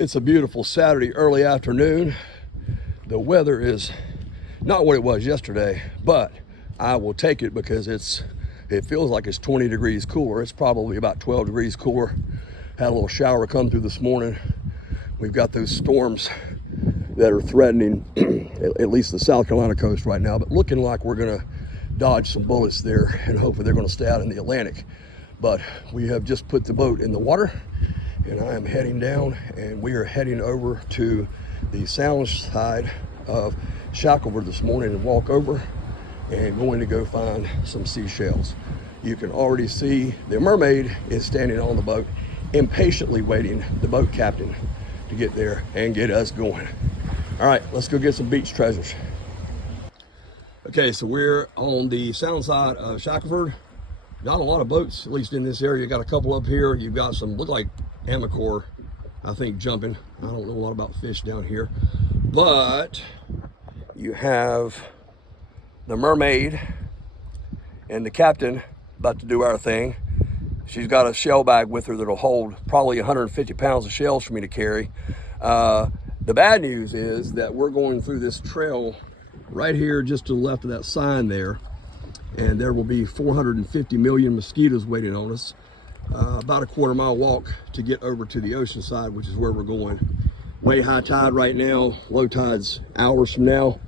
It's a beautiful Saturday early afternoon. The weather is not what it was yesterday, but I will take it because it feels like it's 20 degrees cooler. It's probably about 12 degrees cooler. Had a little shower come through this morning. We've got those storms that are threatening at least the South Carolina coast right now, but looking like we're gonna dodge some bullets there, and hopefully they're gonna stay out in the Atlantic. But we have just put the boat in the water, and I am heading down, and we are heading over to the sound side of Shackledord this morning and walk over and going to go find some seashells. You can already see the mermaid is standing on the boat, impatiently waiting the boat captain to get there and get us going. All right, let's go get some beach treasures. Okay, so we're on the sound side of Shackledord. Not a lot of boats, at least in this area. You got a couple up here. You've got some, look like Amacore, I think, jumping. I don't know a lot about fish down here. But you have the mermaid and the captain about to do our thing. She's got a shell bag with her that'll hold probably 150 pounds of shells for me to carry. The bad news is that we're going through this trail right here just to the left of that sign there, and there will be 450 million mosquitoes waiting on us. About a quarter-mile walk to get over to the ocean side, which is where we're going. Way high tide right now, low tide's hours from now,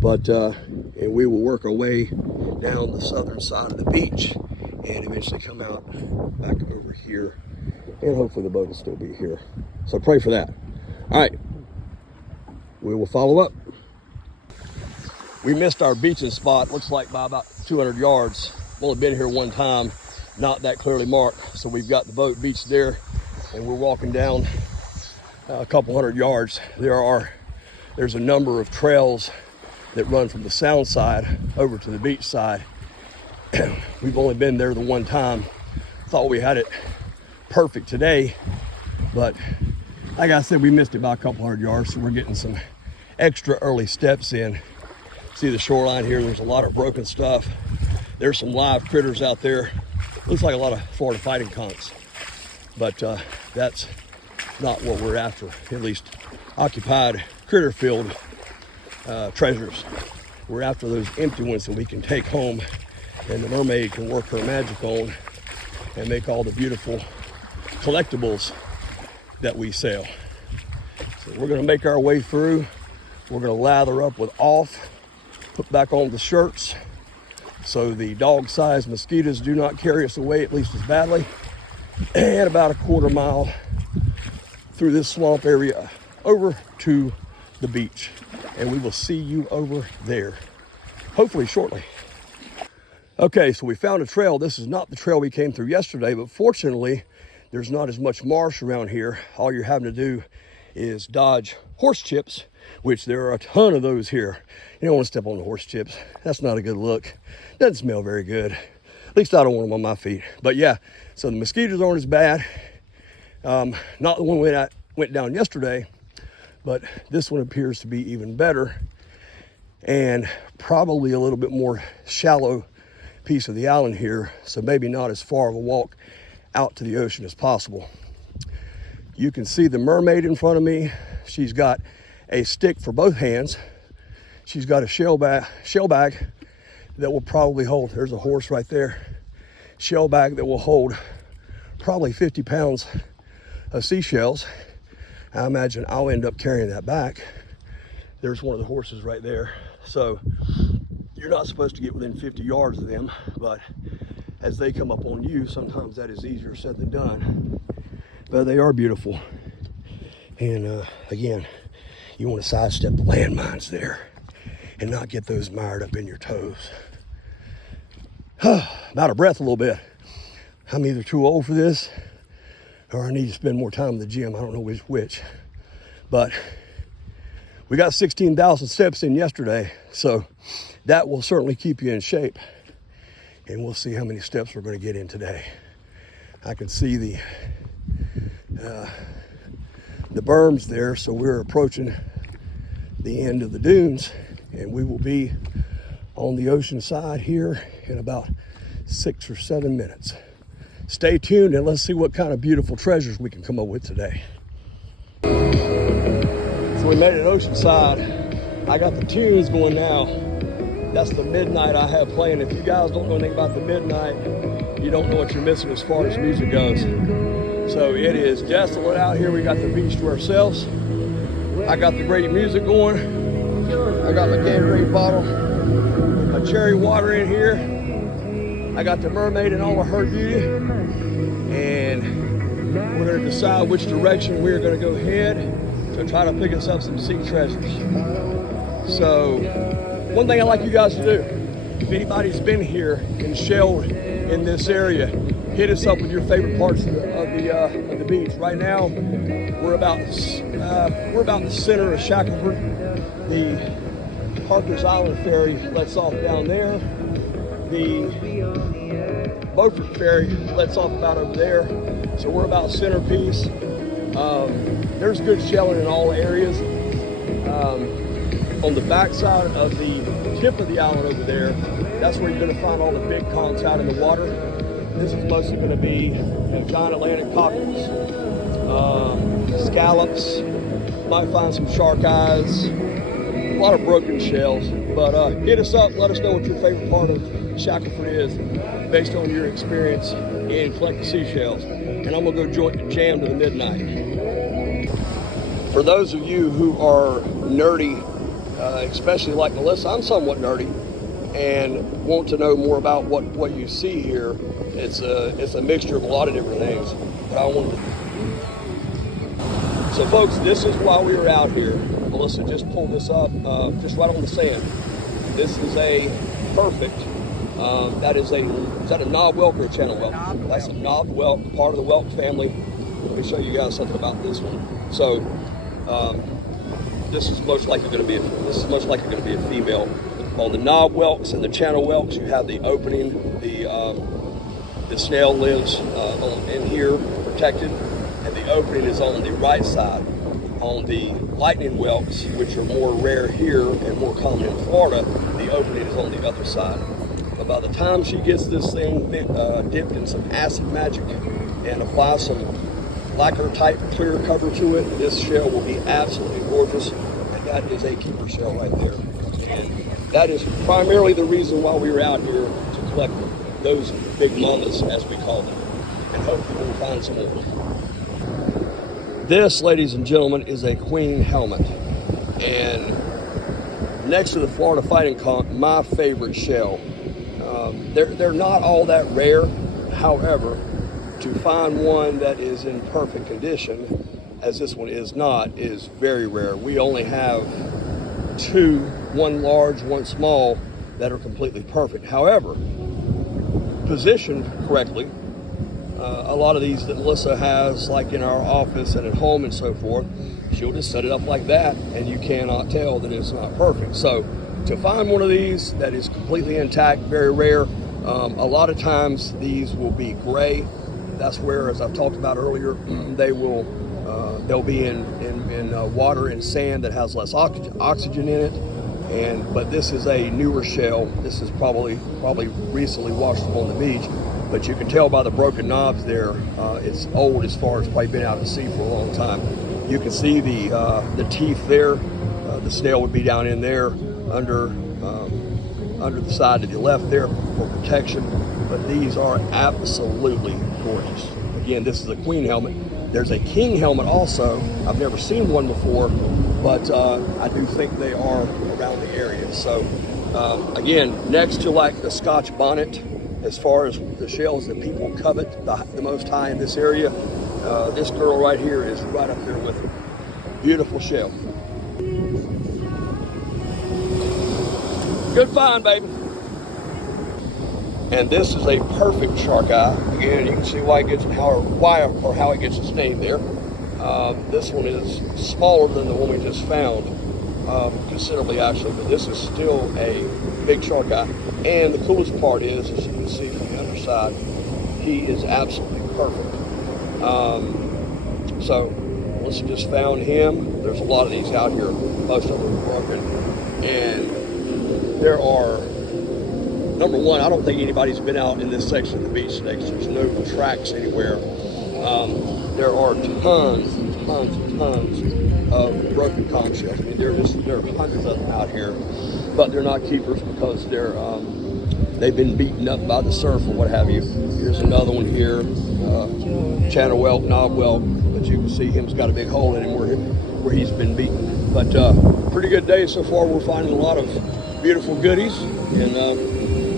but and we will work our way down the southern side of the beach and eventually come out back over here, and hopefully the boat will still be here. So pray for that. All right, we will follow up. We missed our beaching spot, looks like by about 200 yards. I've only been here one time, not that clearly marked. So we've got the boat beached there, and we're walking down a couple hundred yards. There's a number of trails that run from the sound side over to the beach side. We've only been there the one time. Thought we had it perfect today, but like I said, we missed it by a couple hundred yards, so we're getting some extra early steps in. See the shoreline here, there's a lot of broken stuff. There's some live critters out there. Looks like a lot of Florida fighting conchs, but that's not what we're after, at least occupied critter filled treasures. We're after those empty ones that we can take home and the mermaid can work her magic on and make all the beautiful collectibles that we sell. So we're gonna make our way through. We're gonna lather up with off, put back on the shirts so the dog-sized mosquitoes do not carry us away at least as badly. And about a quarter mile through this swamp area over to the beach. And we will see you over there, hopefully shortly. Okay, so we found a trail. This is not the trail we came through yesterday, but fortunately, there's not as much marsh around here. All you're having to do is dodge horse chips, which there are a ton of those here. You don't want to step on the horse chips. That's not a good look. Doesn't smell very good. At least I don't want them on my feet. But yeah, so the mosquitoes aren't as bad. Not the one that went down yesterday, but this one appears to be even better and probably a little bit more shallow piece of the island here, so maybe not as far of a walk out to the ocean as possible. You can see the mermaid in front of me. She's got a stick for both hands. She's got a shell bag that will probably hold, there's a horse right there, shell bag that will hold probably 50 pounds of seashells. I imagine I'll end up carrying that back. There's one of the horses right there. So you're not supposed to get within 50 yards of them, but as they come up on you, sometimes that is easier said than done. But they are beautiful. And again, you want to sidestep the landmines there and not get those mired up in your toes. I'm out of breath a little bit. I'm either too old for this or I need to spend more time in the gym. I don't know which. But we got 16,000 steps in yesterday, so that will certainly keep you in shape. And we'll see how many steps we're going to get in today. I can see the berms there, so we're approaching the end of the dunes, and we will be on the ocean side here in about 6 or 7 minutes. Stay tuned and let's see what kind of beautiful treasures we can come up with today. So we made it Oceanside. I got the tunes going now. That's the midnight I have playing. If you guys don't know anything about the midnight, you don't know what you're missing as far as music goes. So it is desolate out here. We got the beach to ourselves. I got the great music going. I got my Gatorade bottle, my cherry water in here. I got the mermaid in all of her beauty. And we're going to decide which direction we're going to go head to try to pick us up some sea treasures. So one thing I'd like you guys to do, if anybody's been here and shelled in this area, hit us up with your favorite parts of the beach. Right now, we're about the center of Shackledord. The Shackledord Island ferry lets off down there. The Beaufort ferry lets off about over there. So we're about centerpiece. There's good shelling in all areas. On the backside of the tip of the island over there, that's where you're going to find all the big conchs out in the water. This is mostly going to be giant Atlantic cockles, scallops, might find some shark eyes, a lot of broken shells. But hit us up, let us know what your favorite part of Shackledord is based on your experience in collecting seashells. And I'm going to go jam to the midnight. For those of you who are nerdy, especially like Melissa, I'm somewhat nerdy, and want to know more about what you see here. It's a mixture of a lot of different things. But I wanted to... So folks, this is why we were out here. Melissa just pulled this up, just right on the sand. This is a perfect, is that a knob whelk or a channel whelk? That's a knob whelk, part of the whelk family. Let me show you guys something about this one. So, this is most likely going to be a female. On the knob whelks and the channel whelks, you have the opening. The snail lives in here, protected, and the opening is on the right side. On the lightning whelks, which are more rare here and more common in Florida, the opening is on the other side. But by the time she gets this thing dipped in some acid magic and apply some lacquer type clear cover to it, this shell will be absolutely gorgeous. And that is a keeper shell right there. And that is primarily the reason why we were out here, to collect those big mamas, as we call them. And hopefully we'll find some more. This, ladies and gentlemen, is a queen helmet. And next to the Florida fighting conch, my favorite shell. They're not all that rare. However, to find one that is in perfect condition, as this one is not, is very rare. We only have two, one large, one small, that are completely perfect. However, positioned correctly, a lot of these that Melissa has, like in our office and at home and so forth, she'll just set it up like that, and you cannot tell that it's not perfect. So to find one of these that is completely intact, very rare. A lot of times these will be gray. That's where, as I've talked about earlier, they'll be in water and sand that has less oxygen in it. But this is a newer shell. This is probably recently washed up on the beach. But you can tell by the broken knobs there, it's old as far as probably been out at sea for a long time. You can see the teeth there. The snail would be down in there under the side to the left there for protection. But these are absolutely gorgeous. Again, this is a queen helmet. There's a king helmet also. I've never seen one before, but I do think they are around the area. So again, next to like the Scotch bonnet, as far as the shells that people covet the most high in this area, this girl right here is right up there with them. Beautiful shell. Good find, baby. And this is a perfect shark eye. Again, you can see why it gets how it gets its name there. This one is smaller than the one we just found, considerably actually, but this is still a big shark eye. And the coolest part is, as you can see from the underside, he is absolutely perfect. So once you just found him, there's a lot of these out here. Most of them are broken, and there are. Number one, I don't think anybody's been out in this section of the beach today because there's no tracks anywhere. There are tons and tons and tons of broken conch shells. I mean, there are hundreds of them out here, but they're not keepers because they've been beaten up by the surf or what have you. Here's another one here, channel whelk, knob whelk, but you can see him's got a big hole in him where he's been beaten. But pretty good day so far. We're finding a lot of beautiful goodies, and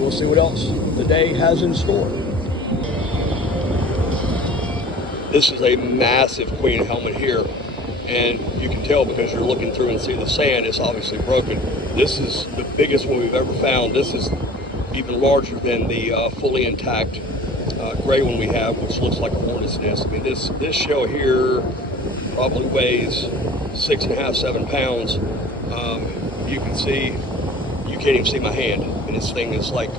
we'll see what else the day has in store. This is a massive queen helmet here, and you can tell because you're looking through and see the sand, it's obviously broken. This is the biggest one we've ever found. This is even larger than the fully intact gray one we have, which looks like a hornet's nest. I mean, this shell here probably weighs 6.5, 7 pounds. You can see, you can't even see my hand, and this thing is like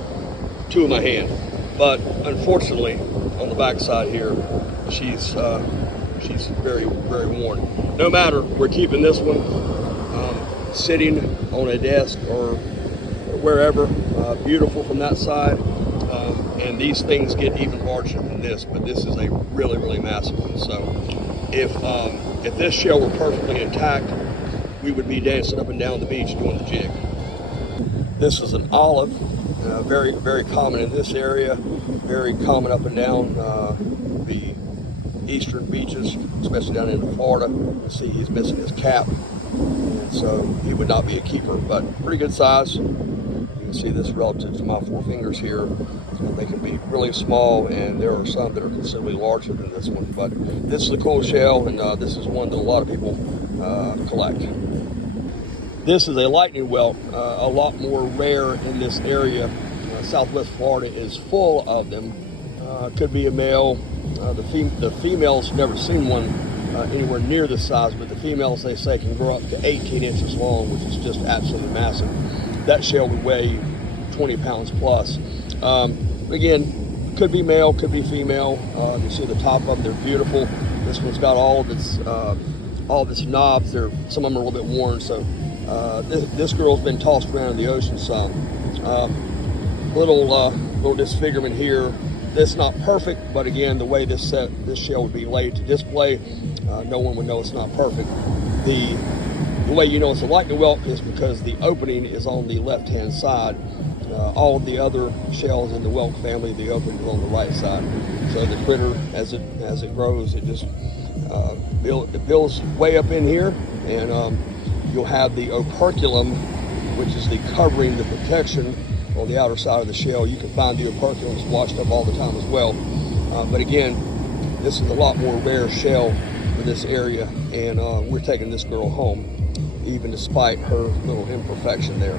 2 of my hand. But unfortunately, on the backside here, she's very, very worn. No matter, we're keeping this one sitting on a desk or wherever, beautiful from that side. And these things get even larger than this, but this is a really, really massive one. So if this shell were perfectly intact, we would be dancing up and down the beach doing the jig. This is an olive, very, very common in this area, very common up and down the eastern beaches, especially down into Florida. You see he's missing his cap, and so he would not be a keeper, but pretty good size. You can see this relative to my 4 fingers here. They can be really small, and there are some that are considerably larger than this one, but this is a cool shell, and this is one that a lot of people collect. This is a lightning whelk, a lot more rare in this area. Southwest Florida is full of them. Could be a male. The females, never seen one anywhere near this size, but the females, they say, can grow up to 18 inches long, which is just absolutely massive. That shell would weigh 20 pounds plus. Again, could be male, could be female. You see the top of them, they're beautiful. This one's got all of its knobs. Some of them are a little bit worn, so this girl's been tossed around in the ocean some. Little disfigurement here. This not perfect, but again, the way this shell would be laid to display, no one would know it's not perfect. The way you know it's a lightning whelk is because the opening is on the left-hand side. All of the other shells in the whelk family, the opening is on the right side. So the critter, as it grows, it just it builds way up in here, and you'll have the operculum, which is the covering, the protection on the outer side of the shell. You can find the operculums washed up all the time as well. But again, this is a lot more rare shell for this area, and we're taking this girl home, even despite her little imperfection there.